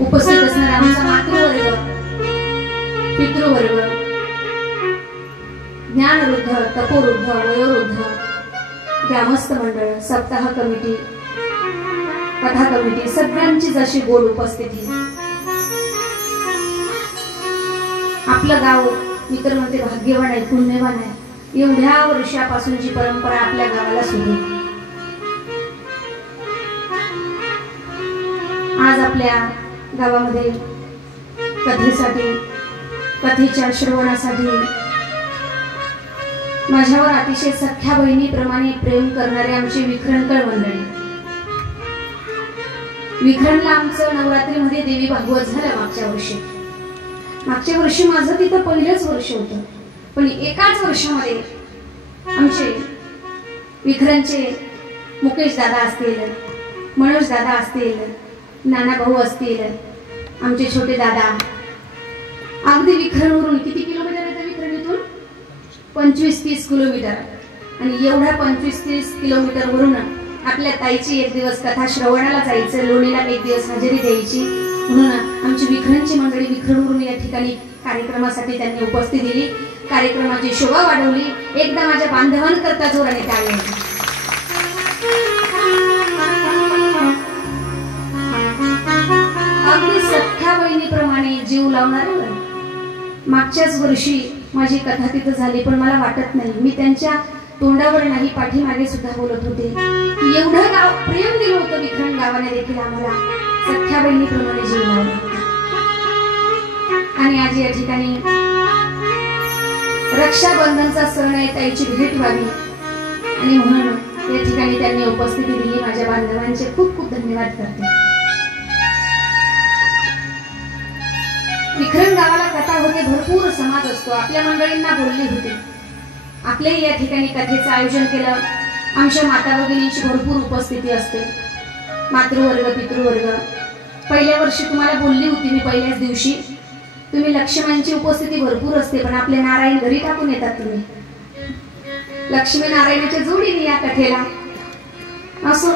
उपस्थित असणारा आमचा मातृवर्ग, पितृवर्ग, ज्ञानवृद्ध, तपोवृद्ध, वयोवृद्ध, ग्रामस्थ मंडळ, सप्ताह कमिटी, कथा कमिटी, सगळ्यांची जशी गोड उपस्थिती. आपलं गाव मित्र म्हणते भाग्यवान आहे, पुण्यवान आहे. एवढ्या वर्षापासूनची परंपरा आपल्या गावाला सुरू. आज आपल्या गावामध्ये कथेसाठी, कथेच्या श्रवणासाठी माझ्यावर अतिशय सख्या बहिणीप्रमाणे प्रेम करणारे आमचे विखरणकर मंडळी. विखरणला आमचं नवरात्रीमध्ये देवी भागवत झालं मागच्या वर्षी. मागच्या वर्षी माझं तिथं पहिलंच वर्ष होतं, पण एकाच वर्षामध्ये आमचे विखरणचे मुकेश दादा असतील, मनोज दादा असतील, नाना भाऊ असतील, आमचे छोटे दादा, अगदी विखरणवरून किती किलोमीटर आहे विखरण इथून? 25-30 किलोमीटर. आणि एवढ्या 25-30 किलोमीटर वरून आपल्या ताईची एक दिवस कथा श्रवणाला जायचं, लोणीला एक दिवस हजेरी द्यायची, म्हणून आमची विखरणची मंडळी विखरणवरून या ठिकाणी कार्यक्रमासाठी त्यांनी उपस्थिती दिली, कार्यक्रमाची शोभा वाढवली. एकदा माझ्या बांधवांकरता जोराने टाळ्या. अगदी सख्या बहिणीप्रमाणे जीव लावणारे. मागच्याच वर्षी माझी कथा तिथं झाली, पण मला वाटत नाही मी त्यांच्या तोंडावर नाही, पाठीमागे सुद्धा बोलत होते. एवढं गाव प्रेम दिलं होतं विखरण गावाने देखील आम्हाला, सख्या बहिणीप्रमाणे जीव लावला. आणि आज या ठिकाणी रक्षाबंधनचा सण आहे, ताईची भेट व्हावी आणि म्हणून या ठिकाणी त्यांनी उपस्थिती दिली. माझ्या बांधवांचे खूप खूप धन्यवाद करते. विखरण गावाला कथा होते, भरपूर समाज असतो. आपल्या मंडळींना बोलली होती, आपल्याही या ठिकाणी कथेचं आयोजन केलं. आमच्या माता भगिनींची भरपूर उपस्थिती असते, मातृवर्ग, पितृवर्ग. पहिल्या वर्षी तुम्हाला बोलली होती मी, पहिल्याच दिवशी तुम्ही लक्ष्मणांची उपस्थिती भरपूर असते, पण आपले नारायण घरी टाकून येतात. तुम्ही लक्ष्मी नारायणाच्या जोडीने या कथेला. असो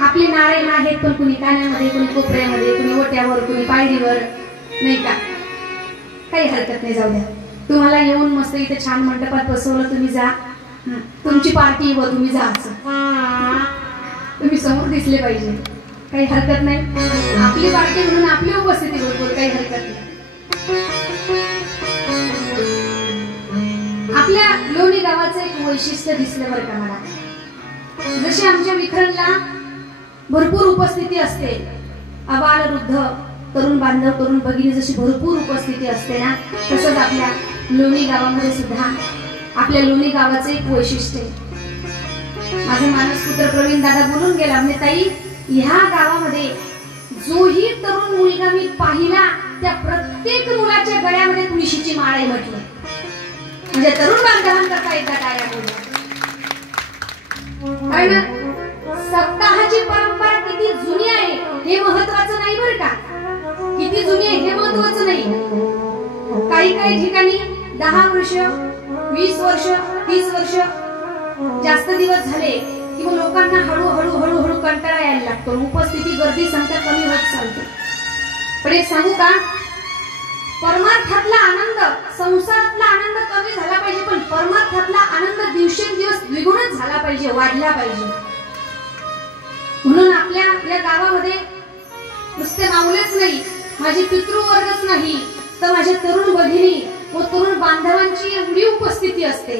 आपले नारायण आहेत, पण कुणी कानामध्ये, कुणी कोपऱ्यामध्ये, कुणी ओट्यावर, कुणी पायरीवर, नाही का? काही हरकत नाही, जाऊ द्या. तुम्हाला येऊन मस्त इथे छान मंडपात बसवलं, तुम्ही जा, तुमची पार्टी व तुम्ही जा, तुम्ही समोर दिसले पाहिजे, काही हरकत नाही. आपली पार्टी म्हणून आपली उपस्थिती भरपूर, काही हरकत नाही. आपल्या लोणी गावाचं एक वैशिष्ट्य दिसलं बरं का मला. जशी आमच्या विखरणला भरपूर उपस्थिती असते, अबाल वृद्ध, तरुण बांधव, तरुण भगिनी जशी भरपूर उपस्थिती असते ना, तसंच आपल्या लोणी गावामध्ये सुद्धा आपल्या लोणी गावाचं एक वैशिष्ट्य आहे. माझे मानसपुत्र प्रवीण दादा बोलून गेला, म्हणजे ताई ह्या गावामध्ये जोही तरुण मुलगा मी पाहिला, त्या प्रत्येक मुलाच्या गळ्यामध्ये तुळशीची माळ आहे म्हटलं. म्हणजे तरुण बांधवांकरता एकदा टाळ्या बोलल्या. कारण सप्ताहाची परंपरा किती जुनी आहे हे महत्वाचं नाही बरं का, किती जुनी आहे हे महत्वाचं नाही. काही ठिकाणी 10 वर्ष, 20 वर्ष, 30 वर्ष जास्त दिवस झाले किंवा लोकांना हळूहळू कंटाळा यायला लागतो, उपस्थिती, गर्दी, संख्या कमी होत चालते. पण एक सांगू का, परमार्थातला आनंद, संसारातला आनंद कमी झाला पाहिजे, पण परमार्थातला आनंद दिवसेंदिवस द्विगुणच झाला पाहिजे, वाढला पाहिजे. म्हणून आपल्या या गावामध्ये नुसते माऊलेच नाही, माझे पितृवर्गच नाही, तर माझ्या तरुण भगिनी व तरुण बांधवांची एवढी उपस्थिती असते.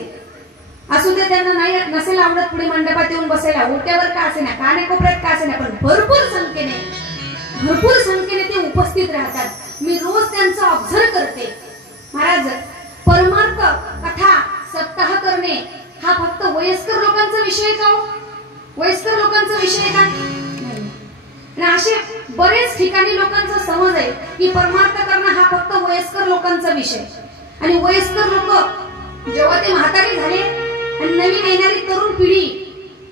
असू दे त्यांना नाही नसेल आवडत पुढे मंडपात येऊन बसायला, ओट्यावर का असे ना, कानेकोपऱ्यात का असे ना, पण भरपूर संख्येने ते उपस्थित राहतात. मी रोज त्यांचं ऑब्झर्व करते. महाराज, परमार्थ कथा सप्ताह करणे हा फक्त वयस्कर लोकांचा विषय का? वयस्कर लोकांचा विषय का? नाही. असे बरेच ठिकाणी लोकांचा समज आहे की परमार्थ करणं हा फक्त वयस्कर लोकांचा विषय, आणि वयस्कर लोक जेव्हा ते म्हातारे झाले आणि नवीन येणारी तरुण पिढी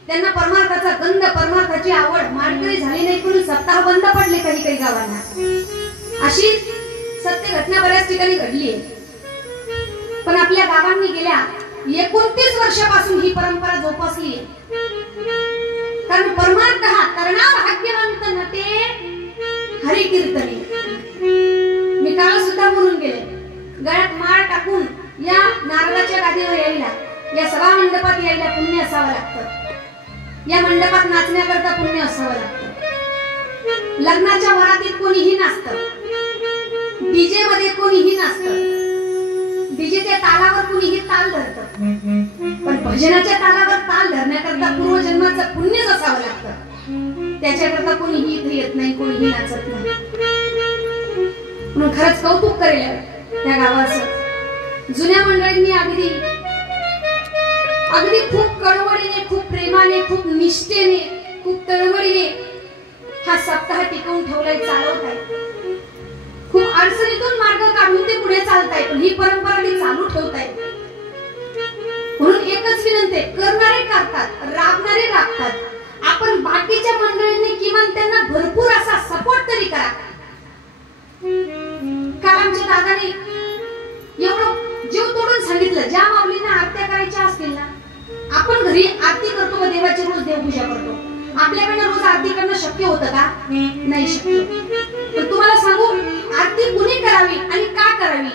त्यांना परमार्थाचा गंध, परमार्थाची आवड, माळकरी झाली नाही, म्हणून सप्ताह बंद पडले काही गावांना. अशी सत्य घटना बऱ्याच ठिकाणी घडली आहे. पण आपल्या गावांनी गेल्या 29 वर्षापासून ही परंपरा जोपासली आहे. कारण परमार्थ हा करणा भाग्यवंत नटे हरिकीर्तने. सुद्धा बोलून गेले. गळ्यात माळ टाकून या नारळाच्या गादीवर यायला, या सभा मंडपात यायला पुण्य असावं लागतं. या मंडपात नाचण्याकरता पुण्य असावं लागतं. लग्नाच्या वरातीत कोणीही नाचतं, डीजे मध्ये कोणीही नाचतं, डीजेच्या तालावर कोणीही ताल धरतं, पण भजनाच्या तालावर ताल धरण्याकरता पूर्वजन्माचं पुण्यच असावं लागतं. त्याच्याकरता कोणीही इथे येत नाही, कोणीही नाचत नाही. म्हणून खरंच कौतुक करेल त्या गावाचं. जुन्या मंडळींनी अगदी अगदी खूप कळवळीने, खूप प्रेमाने, खूप निष्ठेने, खूप तळमळीने हा सप्ताह टिकवून ठेवलाय, चालवत आहे. खूप अडचणीतून मार्ग काढून ते पुढे चालताय, पण ही परंपरा ती चालू ठेवताय. म्हणून एकच विनंती, करणारे करतात, राबणारे राबतात. आपण बाकीच्या मंडळींनी किमान त्यांना भरपूर असा सपोर्ट तरी करा. काल आमच्या दादाने एवढं जीव तोडून सांगितलं, ज्या माऊलींना आरत्या करायच्या असतील ना, आपण घरी आरती करतो व देवाची रोज देवपूजा करतो. आपल्याकडनं रोज आरती करणं शक्य होतं का? नाही शक्य. पण तुम्हाला सांगू, आरती कुणी करावी आणि का करावी